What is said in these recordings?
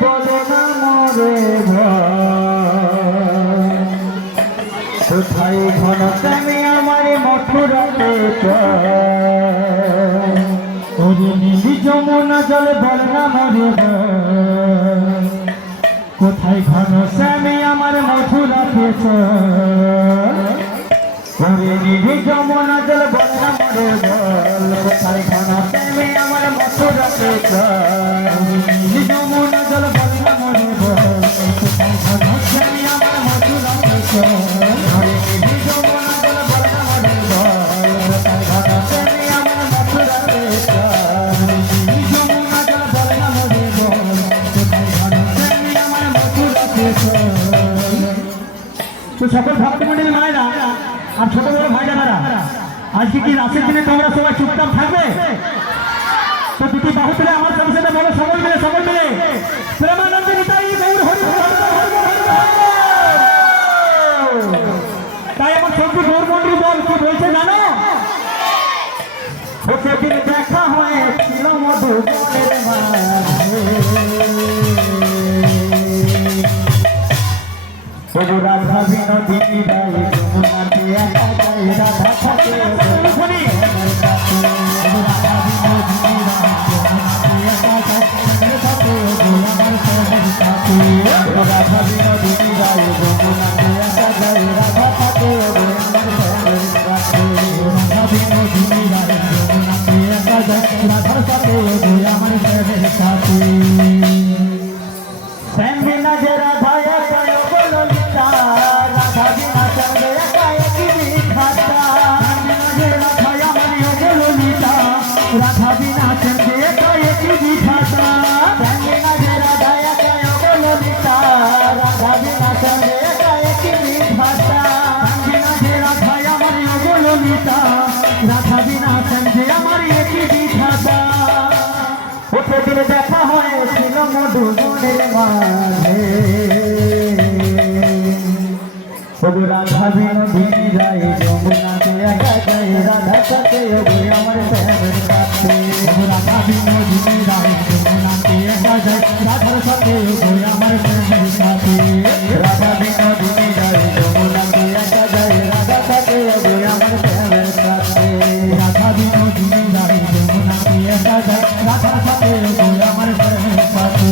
বলো না মরে কোথায় ঘন প্রেমে আমার মথুরাতে ওরে নীলি যমুনা জল বল না মরে কোথায় ঘন শ্যামে আমার মথুরাতে ওরে নীলি যমুনা জল বল না মরে কোথায় ঘন শ্যামে আমার মথুরাতে নীলি যমুনা জল বল না মরে কোথায় ঘন শ্যামে আমার মথুরাতে ওরে নীলি যমুনা জল বল না মরে কোথায় ঘন শ্যামে আমার মথুরাতে নীলি যমুনা জল বল না মরে কোথায় ঘন শ্যামে আমার মথুরাতে। তো সকল ভক্তমণ্ডলী মায়েরা আর ছোট বড় ভাই বোনেরা, আজকে কি রাতের দিনে তোমরা সবাই চুপচাপ থাকবে? তো দুটি বাহু তুলে আমার সাথে সাথে বলো সকল মিলে প্রেমানন্দ নিতাই গৌর হরি তাই আমার সত্যি গৌর মন্ডলী বল কি বলছে জানো? সেদিন দেখা হয়েছিল মধুবনের মাঝে রাধা বিনোদিনী রায় যমুনাতে একা যায় রাধা থাকে রাধা বিনোদিনী রায় যমুনাতে একা যায় থাকে আমার প্রেমের সাথী রাধা বিনোদিনী রায় যমুনাতে একা যায় রাধা থাকে আমার প্রেমের সাথী রাধা বিনোদিনী রায় যমুনাতে একা যায় রাধার সাথে আমার প্রেমের সাথী শ্যাম বিনা যে রাধা রাধা বিনা চন্দ্র একা একই বিধাতা রাধা বিনা চন্দ্র একা একই বিধাতা রাধা একা ললিতা রাধা বিনা চন্দ্র একা একই বিধাতা রাধা আমার ললিতা রাধা বিনা চন্দ্র আমার একই বিধাতা ওঠে দিলে দেখা হয়েছিল মধুবনের মাঝে রাধা বিনোদিনী রায় যমুনাতে একা যায় রাধা থাকে আমার প্রেমের সাথে রাধা বিনোদিনী রায় যমুনাতে একা যায় রাধার সাথে আমার প্রেমের সাথে রাধা বিনোদিনী রায় যমুনাতে একা যায় রাধা থাকে আমার প্রেমের সাথে রাধা বিনোদিনী রায় যমুনাতে একা যায় রাধার সাথে আমার প্রেমের সাথে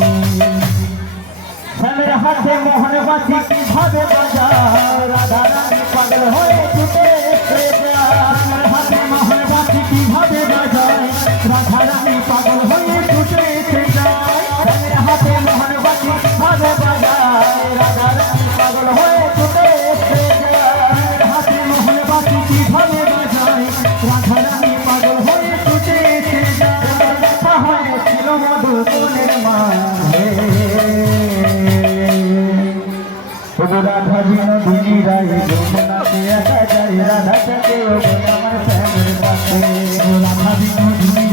শ্যামের হাতে মোহন বাসি কিভাবে বাজায় রাধা রানী পাগল হয়ে ছুটে শ্যামের হাতে মোহন বাসি কিভাবে বাজায় রাধা রানী পাগল হয়ে ছুটে শ্যামের হাতে মোহন বাসি কিভাবে বাজায় রাধা রানী পাগল হয়ে ছুটে শ্যামের হাতে মোহন বাসি কিভাবে বাজায় রাধা রানী পাগল হয়ে ছুটে দেখা হয়েছিল মধুবনের মাঝে রাধা বিনোদিনী রায় যমুনাতে একা যায় রাধা থাকে আমার প্রেমের সাথে রাধা বিনোদিনী